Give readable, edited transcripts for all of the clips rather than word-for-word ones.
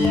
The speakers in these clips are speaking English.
Hey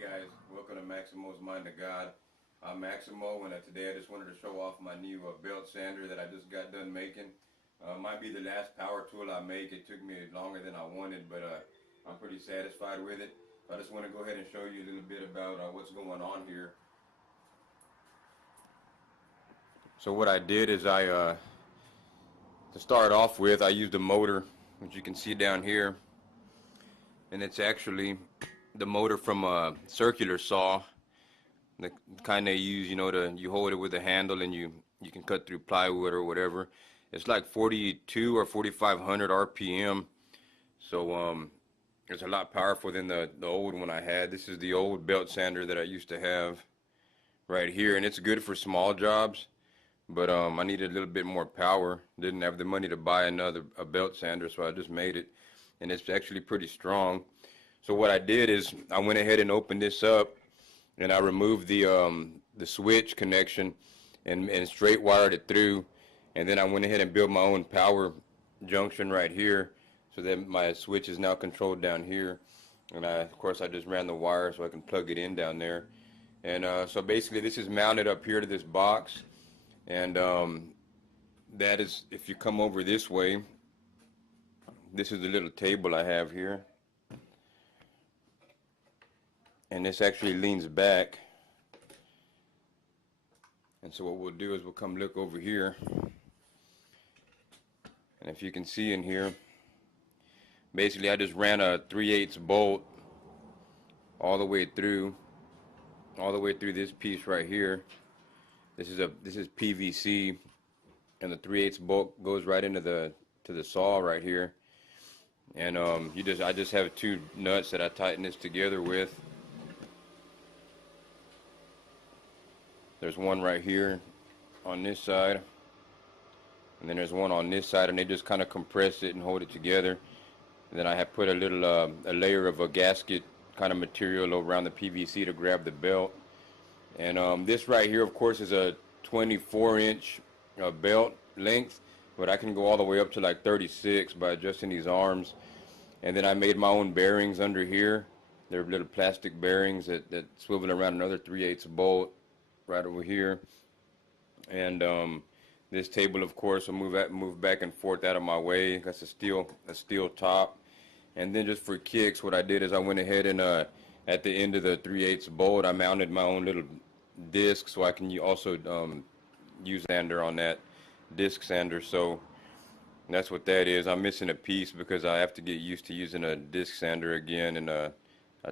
guys, welcome to Maximo's Mind of God. I'm Maximo, and today I just wanted to show off my new belt sander that I just got done making. Might be the last power tool I make. It took me longer than I wanted, but I'm pretty satisfied with it. So I just want to go ahead and show you a little bit about what's going on here. So what I did is to start off with, I used a motor, which you can see down here, and it's actually the motor from a circular saw, the kind they use, you hold it with a handle and you can cut through plywood or whatever. It's like 42 or 4,500 RPM, so it's a lot powerful than the old one I had. This is the old belt sander that I used to have right here, and it's good for small jobs, but I needed a little bit more power. Didn't have the money to buy a belt sander, so I just made it, and it's actually pretty strong. So what I did is I went ahead and opened this up, and I removed the switch connection and straight wired it through, and then I went ahead and built my own power junction right here, so that my switch is now controlled down here. And of course I just ran the wire so I can plug it in down there. And so basically this is mounted up here to this box, and that is, if you come over this way, this is the little table I have here. And this actually leans back, and so what we'll do is we'll come look over here, and if you can see in here, basically I just ran a 3/8 bolt all the way through this piece right here. This is PVC, and the 3/8 bolt goes right into the saw right here, and I just have two nuts that I tighten this together with. There's one right here on this side, and then there's one on this side, and they just kind of compress it and hold it together. And then I have put a little a layer of a gasket kind of material around the PVC to grab the belt. And this right here, of course, is a 24-inch belt length, but I can go all the way up to like 36 by adjusting these arms. And then I made my own bearings under here. They're little plastic bearings that swivel around another 3/8 bolt right over here. And this table, of course, will move back and forth out of my way. That's a steel top. And then just for kicks, what I did is I went ahead and at the end of the 3/8 bolt, I mounted my own little disc, so I can also use sander on that disc sander. So that's what that is. I'm missing a piece because I have to get used to using a disc sander again, and I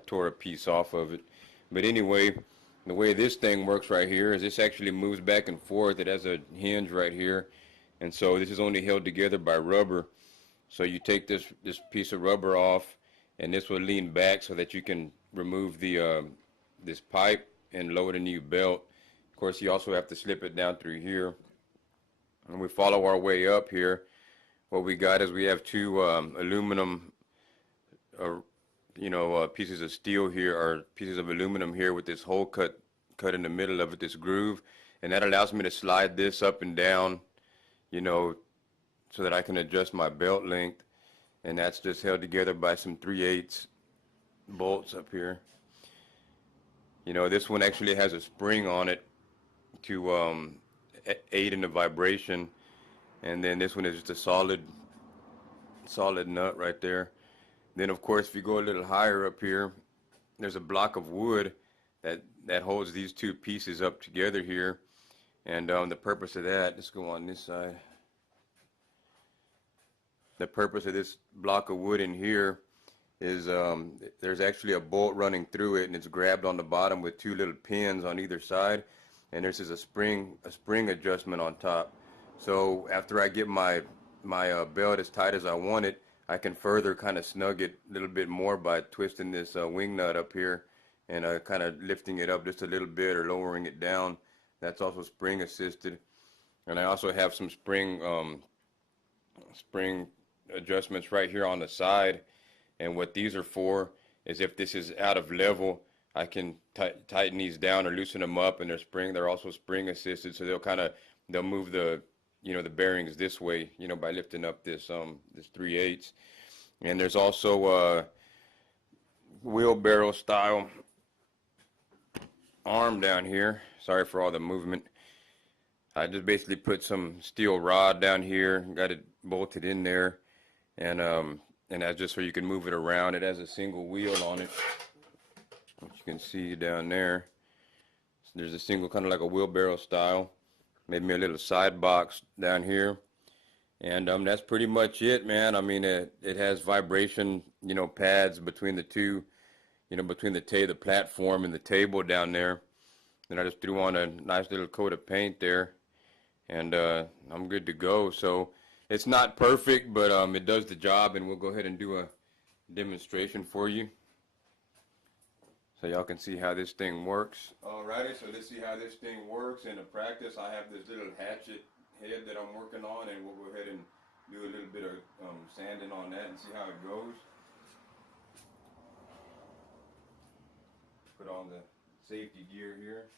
tore a piece off of it. But anyway, the way this thing works right here is this actually moves back and forth. It has a hinge right here, and so this is only held together by rubber. So you take this piece of rubber off, and this will lean back so that you can remove the this pipe and lower the new belt. Of course, you also have to slip it down through here. And we follow our way up here. What we got is we have two aluminum pieces of steel here, or pieces of aluminum here, with this hole cut in the middle of it, this groove, and that allows me to slide this up and down, so that I can adjust my belt length. And that's just held together by some 3/8 bolts up here. This one actually has a spring on it to aid in the vibration, and then this one is just a solid nut right there. Then, of course, if you go a little higher up here, there's a block of wood that holds these two pieces up together here. And the purpose of that, let's go on this side. The purpose of this block of wood in here is there's actually a bolt running through it, and it's grabbed on the bottom with two little pins on either side. And this is a spring adjustment on top. So after I get my belt as tight as I want it, I can further kind of snug it a little bit more by twisting this wing nut up here and kind of lifting it up just a little bit or lowering it down. That's also spring assisted. And I also have some spring adjustments right here on the side. And what these are for is if this is out of level, I can tighten these down or loosen them up, and they're also spring assisted, so they'll move the the bearings this way, by lifting up this 3/8. And there's also wheelbarrow style arm down here. Sorry for all the movement. I just basically put some steel rod down here, got it bolted in there, and that's just so you can move it around. It has a single wheel on it, which you can see down there. So there's a single, kind of like a wheelbarrow style. Made me a little side box down here, and that's pretty much it, man. I mean, it has vibration, pads between the two, between the platform and the table down there. Then I just threw on a nice little coat of paint there, and I'm good to go. So it's not perfect, but it does the job, and we'll go ahead and do a demonstration for you so y'all can see how this thing works. Alrighty, so let's see how this thing works in the practice. I have this little hatchet head that I'm working on, and we'll go ahead and do a little bit of sanding on that and see how it goes. Put on the safety gear here.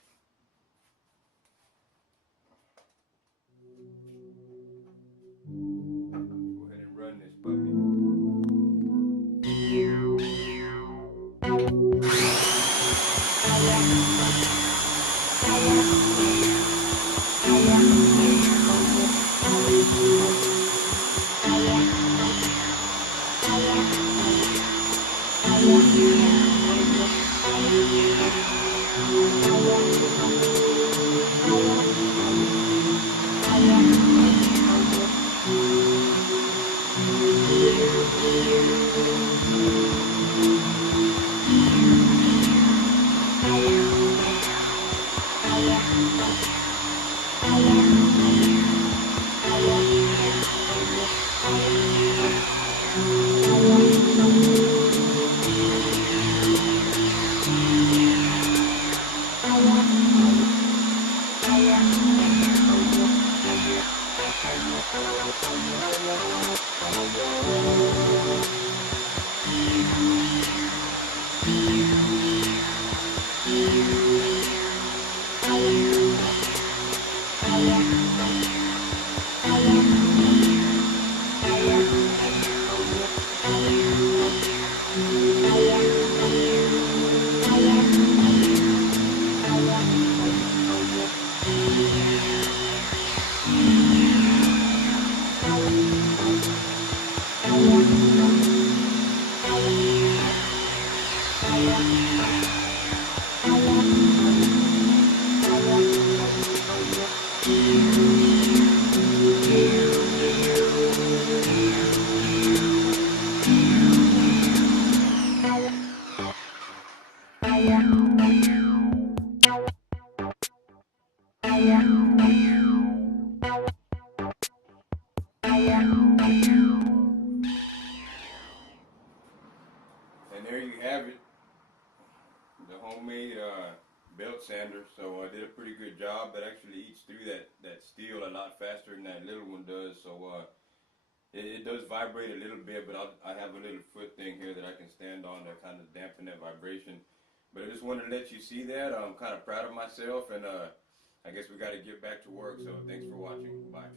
Go ahead and run this puppy. And there you have it, the homemade belt sander. So I did a pretty good job. That actually eats through that steel a lot faster than that little one does. So it does vibrate a little bit, but I have a little foot thing here that I can stand on to kind of dampen that vibration. But I just wanted to let you see that. I'm kind of proud of myself, and I guess we got to get back to work. So thanks for watching. Bye.